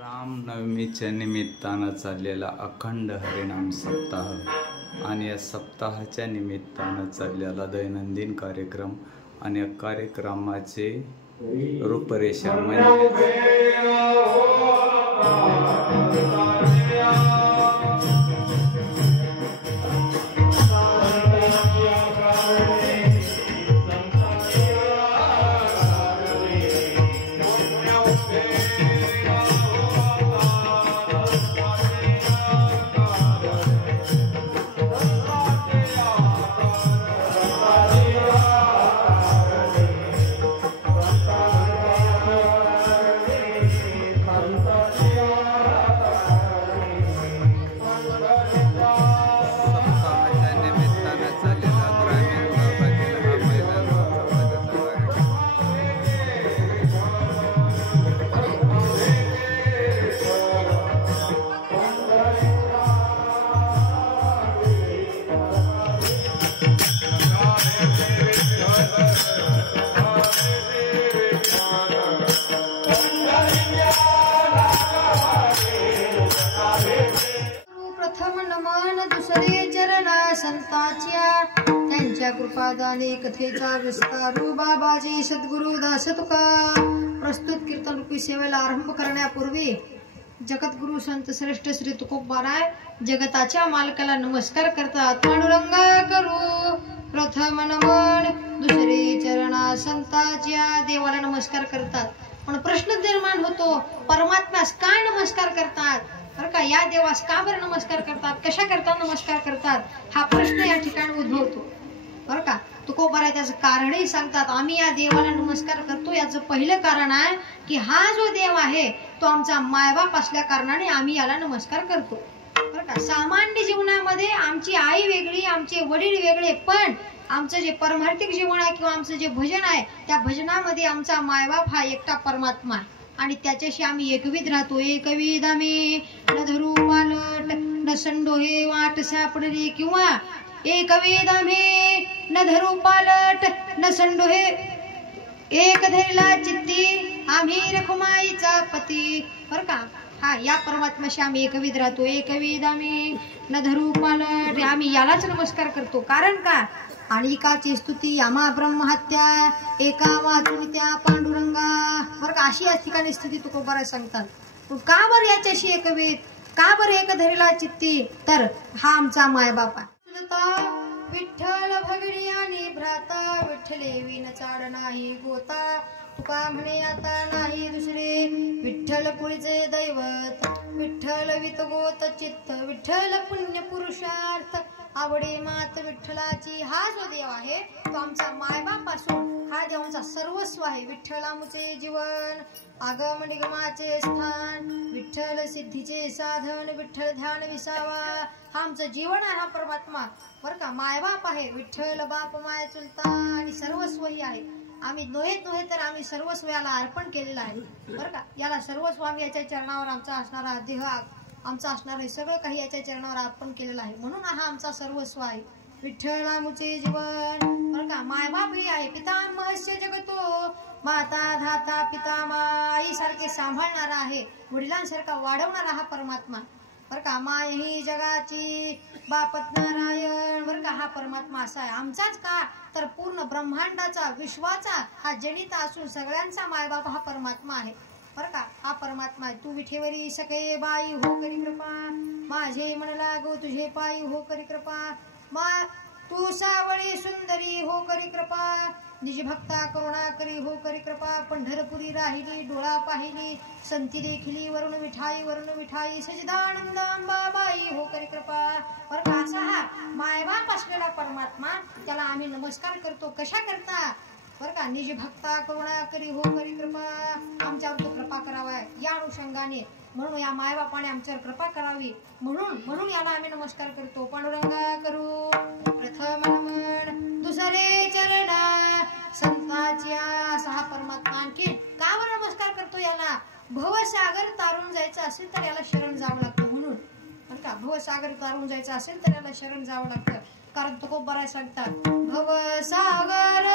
रामनवमीच्या निमित्तानं चाललेला अखंड हरिनाम सप्ताह आणि या सप्ताहाच्या निमित्तानं चाललेला दैनंदिन कार्यक्रम आणि या कार्यक्रमाचे रूपरेषा म्हणजे संतांच्या त्यांच्या कृपादाने कथेचा विस्तारू बाबाजी सद्गुरु दास तुका प्रस्तुत कीर्तन रूपी सेवेला आरंभ करण्यापूर्वी जगद्गुरु संत श्रेष्ठ श्री तुकोबाराय जगताच्या मालकाला नमस्कार करतात. पांडुरंग करू प्रथम नमन दुसरे चरणा संतांच्या देवाला नमस्कार करतात. पण प्रश्न निर्माण होतो परमात्म्यास काय नमस्कार करतात बरं का, या देवास का बरं नमस्कार करतात, कशा करता नमस्कार करतात हा प्रश्न या ठिकाणी उद्भवतो बरं का. तुकोबारा त्याचं कारणही सांगतात. आम्ही या देवाला नमस्कार करतो याचं पहिलं कारण आहे की हा जो देव आहे तो आमचा मायबाप असल्या कारणाने आम्ही याला नमस्कार करतो बरं का. सामान्य जीवनामध्ये आमची आई वेगळी आमचे वडील वेगळे, पण आमचं जे परमार्थिक जीवन आहे किंवा आमचं जे भजन आहे त्या भजनामध्ये आमचा मायबाप हा एकटा परमात्मा आहे आणि त्याच्याशी आम्ही एकविध राहतो. एकविध आम्ही न धरू पालट न संडोहे वाट सापडली किंवा एकविध आम्ही न धरू पालट न संडोहे एक धरला चित्ती आम्ही रखुमाईचा पती बरं का. हा या परमात्म्याशी आम्ही एकविध राहतो. एकविध आम्ही न धरू पालट आम्ही यालाच नमस्कार करतो. कारण का अनिकाची स्तुती यामा ब्रह्महत्या एका वाचून त्या पांडुरंगा बरं का अशी या ठिकाणी स्तुती तुकोबारा सांगतात. का बरं याच्याशी एकविध, का बरं एक धरीला चित्ती, तर हा आमचा मायबाप आहे. विठ्ठल भगडी आणि भ्राता विठ्ठले विन चाड नाही गोता तुका म्हणे आता नाही दुसरे विठ्ठल कुळीचे दैवत विठ्ठल वितगोत चित्त विठ्ठल पुण्य पुरुषार्थ आवडे मात विठ्ठलाची. हा जो देव आहे तो आमचा मायबाप असून हा देवांचा सर्वस्व आहे. विठ्ठलामुचे जीवन आगम निगमाचे स्थान विठ्ठल सिद्धीचे साधन विठ्ठल ध्यान विसावा हा आमचं जीवन आहे. हा परमात्मा बरं का मायबाप आहे. विठ्ठल बाप माय चुलता आणि सर्वस्वही आहे. आम्ही नव्हे तर आम्ही सर्वस्व याला अर्पण केलेलं आहे बरं का. याला सर्वस्व आम्ही याच्या चरणावर आमचा असणारा देह आमचा असणार हे सगळं काही याच्या चरणावर अर्पण केलेलं आहे. म्हणून हा आमचा सर्वस्व आहे. विठ्ठलामुचे जीवन बरं का मायबाप ही आहे. पितामहस्य जगतो माता धाता पितामा आई सारखे सांभाळणारा आहे. वडिलांसारखा वाढवणारा हा परमात्मा बरं का. माय ही जगाची बापत नारायण बरं का. हा परमात्मा असा आहे. आमचाच का तर पूर्ण ब्रह्मांडाचा विश्वाचा हा जनिता असून सगळ्यांचा मायबाप हा परमात्मा आहे बरं का. हा परमात्मा आहे. तू विठेवरी सखे बाई हो करी कृपा माझे मन लागो तुझे पायी हो करी कृपा मा तू सावळी सुंदरी हो करी कृपा निज भक्ता करुणा करी हो करी कृपा पंढरपुरी राहिली डोळा पाहिली संती देखिली वरुण विठाई सजदानंद अंबाबाई हो करी कृपा बरं का. असा हा मायबाप असलेला परमात्मा त्याला आम्ही नमस्कार करतो. कशा करता बरं का. निज भक्ता करुणा करी हो करी कृपा आमच्यावर तो कृपा करावा या अनुषंगाने म्हणून या मायबापाने आमच्यावर कृपा करावी म्हणून याला आम्ही नमस्कार करतो. पांडुरंगा करू प्रथम नमन दुसरे चरणा संतांच्या असा हा परमात्मा. आणखी का बरं नमस्कार करतो याला भवसागर तारून जायचं असेल तर याला शरण जावं लागतं म्हणून का भवसागर तारून जायचं असेल तर याला शरण जावं लागतं. कारण तुकोबराय सांगतात भवसागर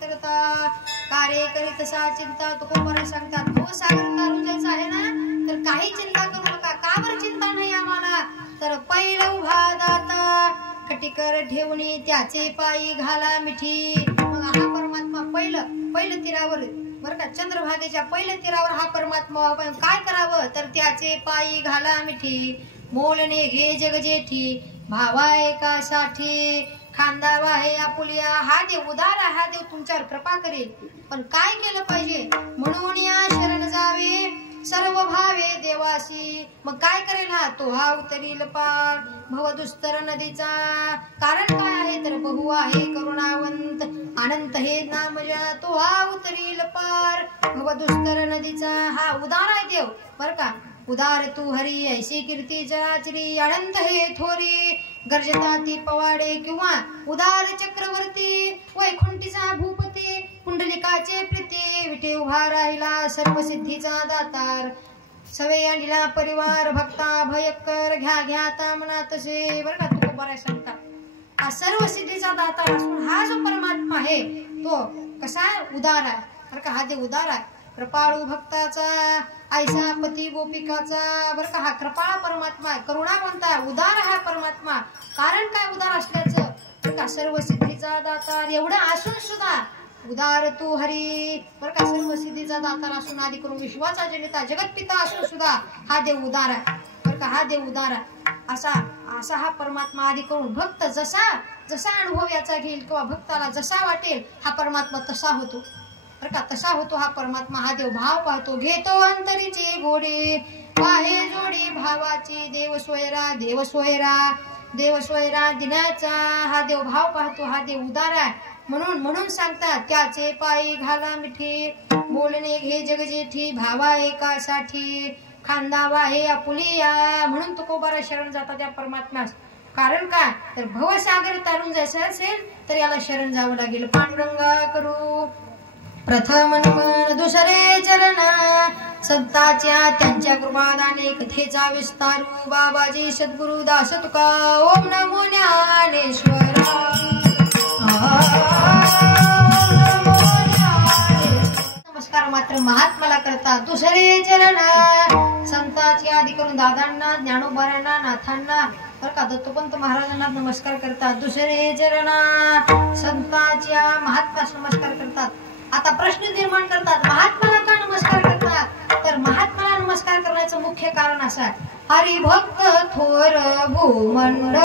तरता कार्य करीत सा चिंता तुकोबराय सांगतात भवसागर तारून जायचं आहे ना तर काही चिंता करू नका. का बरं चिंता नाही आम्हाला तर पहिलं उभा दाता खटीकर ठेवणी त्याचे पायी घाला मिठी. मग हा परमात्मा पहिलं तीरावर बरं का चंद्रभागेच्या पहिल्या तीरावर हा परमात्मा काय करावं तर त्याचे पायी घाला मिठी. मोलने घे जग जेठी भावा एकासाठी खांदावा हे आपुलिया. हा देव उदार हा देव तुमच्यावर कृपा करेल. पण काय केलं पाहिजे म्हणून या शरण जावे सर्व भावे देवासी. मग काय करेल हा तो हा उतरील पार भवदुस्तर नदीचा. कारण काय आहे तर बहु आहे करुणावंत अनंत हे नाम तो हा उतरील पार भवदुस्तर नदीचा. हा उदार आहे देव बर का. उदार तू हरी ऐशी कीर्ती जराचरी अनंत हे थोरी गर्जता ती पवाडे किंवा उदार चक्रवर्ती वैकुंठीचा भूपती कुंडलिकाचे प्रीती विटे उभा राहिला सर्व सिद्धीचा दातार. सवे आणला परिवार भक्ता भयकर घ्या घ्या आता मना तसे. बरं का तुकोबराय सांगतात हा सर्व सिद्धीचा दातार असून हा जो परमात्मा आहे तो कसा उदार आहे बरं का. हा देव उदार आहे कृपाळू भक्ताचा ऐसा पती गोपिकाचा. बरं का हा कृपाळा परमात्मा आहे करुणावंता उदार हा परमात्मा. कारण काय उदार असल्याचं बरं का सर्व सिद्धीचा दातार एवढं असून सुद्धा उदार तू हरी बरं का सर्व सिद्धीचा दातार असून आधी करून विश्वाचा जनिता जगतपिता असून सुद्धा हा देव उदार आहे बरं का. हा देव उदार आहे असा हा परमात्मा आधी करून भक्त जसा अनुभव याचा घेईल किंवा भक्ताला जसा वाटेल हा परमात्मा तसा होतो बरं का. तसा होतो हा परमात्मा. हा देव भाव पाहतो घेतो अंतरीचे घोडे पाहे जोडी भावाची देव सोयरा दिनाचा. हा देव भाव पाहतो हा देव उदार आहे म्हणून सांगतात त्याचे पायी घाला मिठी बोलणे घे जग जेठी भावा एकासाठी खांदावा हे आपुलिया. म्हणून तुकोबराय शरण जातात त्या परमात्म्यास. कारण काय तर भवसागर तारून जायचं असेल तर याला शरण जावं लागेल. पांडुरंगा करू प्रथम नमन दुसरे चरण संतांच्या त्यांच्या कृपादाने कथेचा विस्तारू बाबाजी सद्गुरु दास तुका. ओम नमो ज्ञानेश्वरा. नमस्कार मात्र महात्माला करतात दुसरे चरण संतांचे आधी करून दादांना ज्ञानोबारांना नाथांना बरं का दत्तोपंत महाराजांना नमस्कार करतात. दुसरे चरण संतांच्या महात्मास नमस्कार करतात. आता प्रश्न निर्माण करतात महात्माला का नमस्कार करतात तर महात्माला नमस्कार करण्याचं मुख्य कारण असं आहे हरिभक्त थोर भूमंडळ.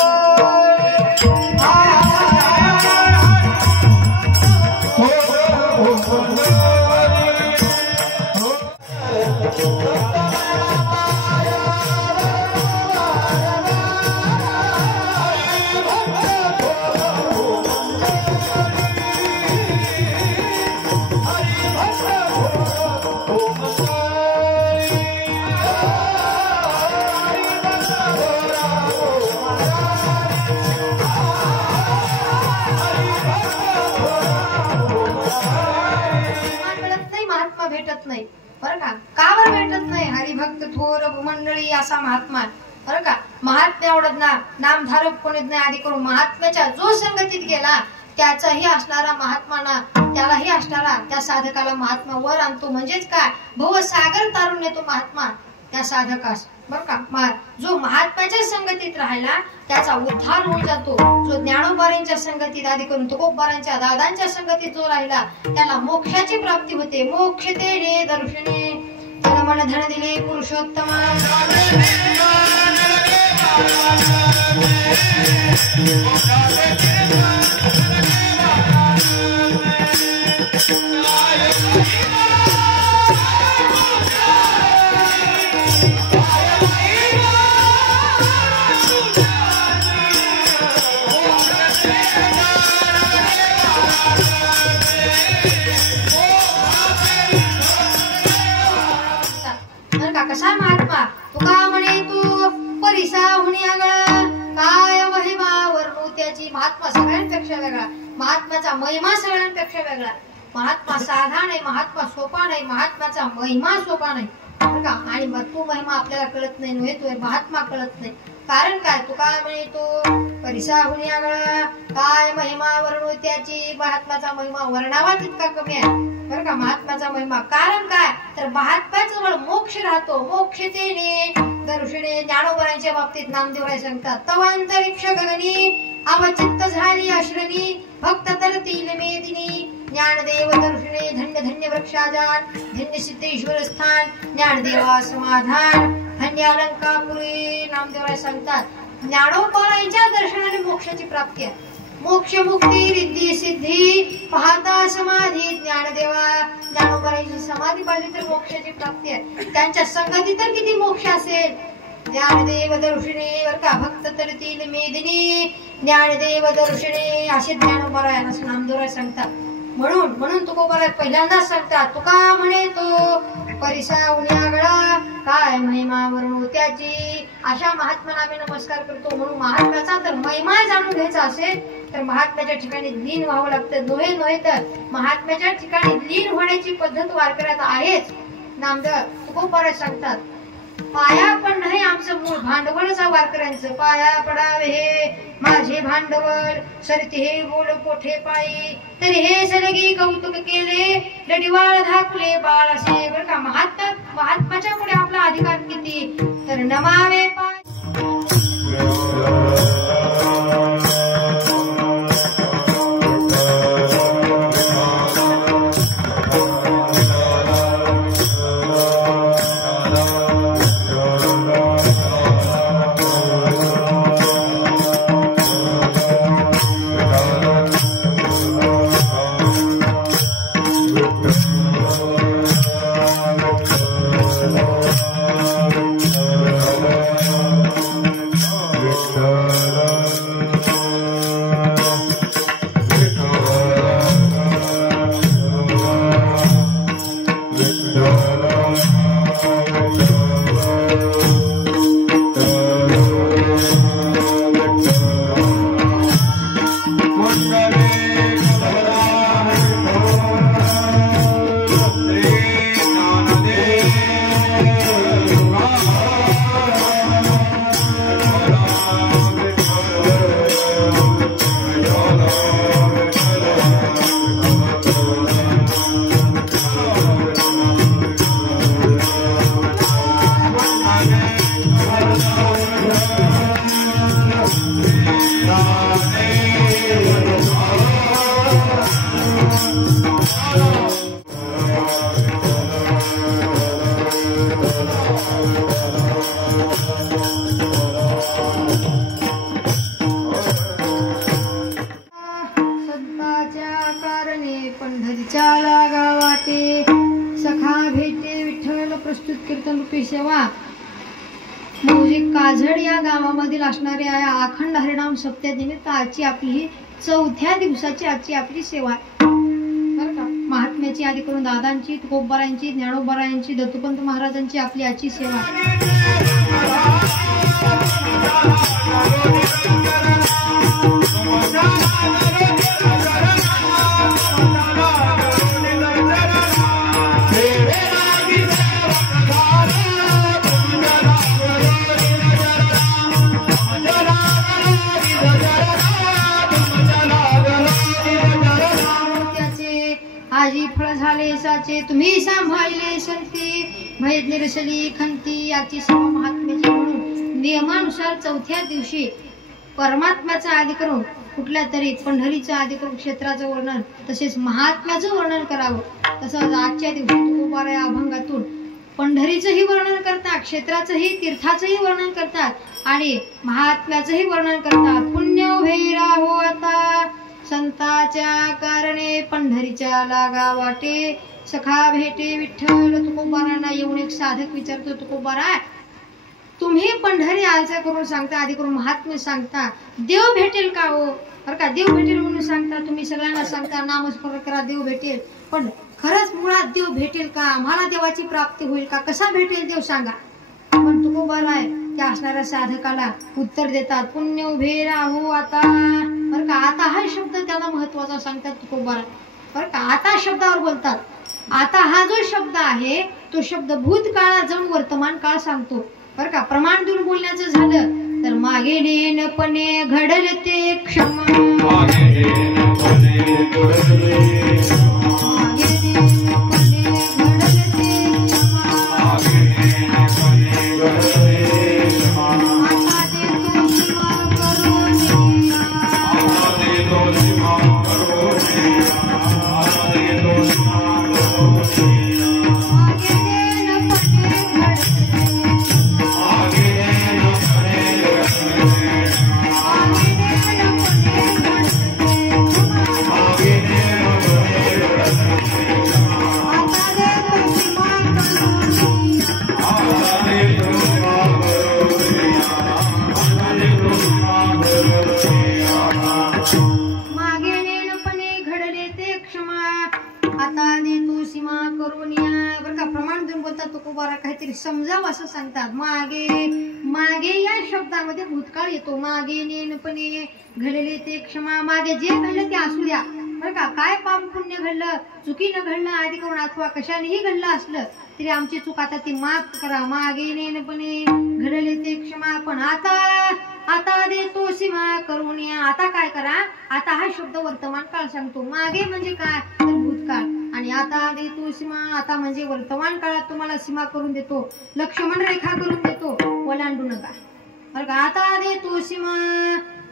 भेटत नाही बरं का बरं भेटत नाही. हरिभक्त थोर भूमंडळी असा महात्मा बरं का. महात्म्या आवडत ना नामधारक कोणीच नाही आधी करून महात्म्याच्या जो संगतीत गेला त्याचाही असणारा महात्माना, त्यालाही असणारा त्या साधकाला महात्मा वर आणतो. म्हणजेच काय, भवसागर तारून नेतो महात्मा त्या साधकास. बर का, जो महात्म्याच्या संगतीत राहिला त्याचा उद्धार होऊन जातो. जो ज्ञानोबारांच्या संगतीत, आधी करून तुकोबारांच्या दादांच्या संगतीत जो राहिला त्याला मोक्षाची प्राप्ती होते. मोक्ष ते दर्शने त्याला मन धन दिले पुरुषोत्तम. कसा महात्मा तुका म्हणे तू परिसा हुनी आगळा काय महिमा वर्णू त्याची. महात्मा सगळ्यांपेक्षा वेगळा, महात्म्याचा महिमा सगळ्यांपेक्षा वेगळा. महात्मा साधा नाही, महात्मा सोपा नाही, महात्म्याचा महिमा सोपा नाही. बरं का, आणि तू महिमा आपल्याला कळत नाही, नव्हे तो महात्मा कळत नाही. कारण काय, तुका म्हणे तू परिसा हुनी आगळा काय महिमा वर्णू त्याची. महात्म्याचा महिमा वर्णावा तितका कमी आहे. बरं का, महात्म्याचा महिमा. कारण काय, तर महात्म्याजवळ मोक्ष राहतो. मोक्ष ते दर्शने. ज्ञानोबरांच्या बाबतीत नामदेवराय सांगतात, तवांतरिक्ष गगनी अवचित्त झाली अश्रनी भक्त तरतील मेदिनी. ज्ञानदेव दर्शने धन्य धन्य वृक्षाजान धन्य सिद्धेश्वर स्थान ज्ञानदेवा समाधान धन्य अलंकापुरी. नामदेवराय सांगतात, ज्ञानोबरांच्या दर्शनाने मोक्षाची प्राप्ती आहे. मोक्ष मुक्ती रिद्धी सिद्धी पाहता समाधी. ज्ञानदेवा ज्ञानोबरांची समाधी पाहिली तर मोक्षाची प्राप्ती आहे. त्यांच्या संगती तर किती मोक्ष असेल. ज्ञानदेव दर्शने बर का भक्त तरतील मेदिनी. ज्ञानदेव दर्शने असे ज्ञानोबराय असं नामदेवराय सांगतात. म्हणून तुकोबराय पहिल्यांदाच सांगतात, तुका म्हणे तो परिसा उन्यागळा काय महिमा वर्णू त्याची. अशा महात्म्याला आम्ही नमस्कार करतो. म्हणून महात्म्याचा तर महिमा जाणून घ्यायचा असेल तर महात्म्याच्या ठिकाणी लीन व्हावं लागतं. नव्हे तर महात्म्याच्या ठिकाणी लीन होण्याची पद्धत वारकऱ्यात आहेच. नामदेव तुकोबराय सांगतात, पाया पण नाही आमचं मूळ भांडवलच वारकऱ्यांचं. पाया पडावे हे माझे भांडवल सरिते हे बोल कोठे पायी. तरी हे सलगी कौतुक केले रडिवाळ धाकुले बाळ असे. बरं का, महात्म्याच्या पुढे आपला अधिकार किती, तर नमावे पाय. प्रस्तुत कीर्तन रूपी सेवा म्हणजे काजड या गावामधील असणारी अखंड हरिनाम सप्त्यानिमित्त आजची आपली ही 4थ्या दिवसाची आजची आपली सेवा. बरं का, महात्म्याची आधी करून दादांची तुकोबारांची ज्ञानोबारांची दत्तोपंत महाराजांची आपली आजची सेवा. झाले साचे तुम्ही सांभाळले संती भय निरसली खंती याची सर्व महात्म्याची म्हणून नियमानुसार चौथ्या दिवशी परमात्म्याचा आदी करून कुठल्या तरी पंढरीचं आदी करून क्षेत्राचं वर्णन तसेच महात्म्याचं वर्णन करावं. तसंच आजच्या दिवशी तुकोबा या अभंगातून पंढरीचंही वर्णन करतात, क्षेत्राचंही तीर्थाचंही वर्णन करतात आणि महात्म्याचंही वर्णन करतात. पुण्य उभे राहो आता संताच्या कारणे पंढरीच्या लागा वाटे सखा भेटे विठ्ठल. तुकोबारांना येऊन एक साधक विचारतो, तुकोबारा तुम्ही पंढरी आळसा करून सांगता, आधी करून महात्म्य सांगता, देव भेटेल का हो? बरं का, देव भेटेल म्हणून सांगता, तुम्ही सगळ्यांना सांगता नामस्मरण करा देव भेटेल, पण खरंच मुळात देव भेटेल का? आम्हाला देवाची प्राप्ती होईल का? कसा भेटेल देव सांगा. पण तुकोबाराय त्या असणाऱ्या साधकाला उत्तर देतात, पुण्य उभे राहू आता. बरं का, आता हा शब्द त्याला महत्वाचा सांगतात तुकोबारा. बरं का, आता शब्दावर बोलतात. आता हा जो शब्द आहे तो शब्द भूतकाळात जाऊन वर्तमान काळ सांगतो. बरं का, प्रमाण देऊन बोलण्याचं झालं तर मागे नेनपणे घडल ते क्षमा. काहीतरी समजावं असं सांगतात. मागे मागे या शब्दामध्ये भूतकाळ येतो. मागे नेनपणे घडले ते क्षमा. मागे जे घडलं ते असू द्या. बरं का, काय पाप पुण्य घडलं, चुकीनं घडलं आदी करून अथवा कशानेही घडलं असलं तरी आमची चूक आता ती माफ करा. मागे नेनपणे घडले ते क्षमा. पण आता देतो सीमा करून या. आता काय करा, आता हा शब्द वर्तमान काळ सांगतो. मागे म्हणजे काय तर भूतकाळ आणि आता देतो सीमा, आता म्हणजे वर्तमान काळात तुम्हाला सीमा करून देतो, लक्ष्मण रेखा करून देतो, ओलांडू नका. बरं का, आता देतो सीमा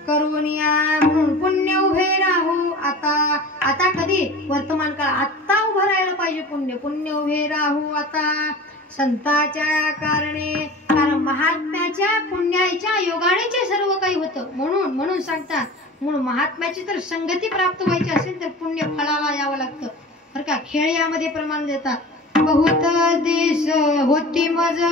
करून या. म्हणून पुण्य उभे राहू आता. आता कधी वर्तमान काळ, आता उभं राहायला पाहिजे पुण्य. पुण्य उभे राहू आता संताच्या कारणे. कारण महात्म्याच्या पुण्याच्या योगानेचे सर्व काही होतं. म्हणून सांगतात, म्हणून महात्म्याची तर संगती प्राप्त व्हायची असेल तर पुण्य फळाला यावं लागतं. बरं का, खेळ यामध्ये प्रमाण देतात. बहुत देश होती मजा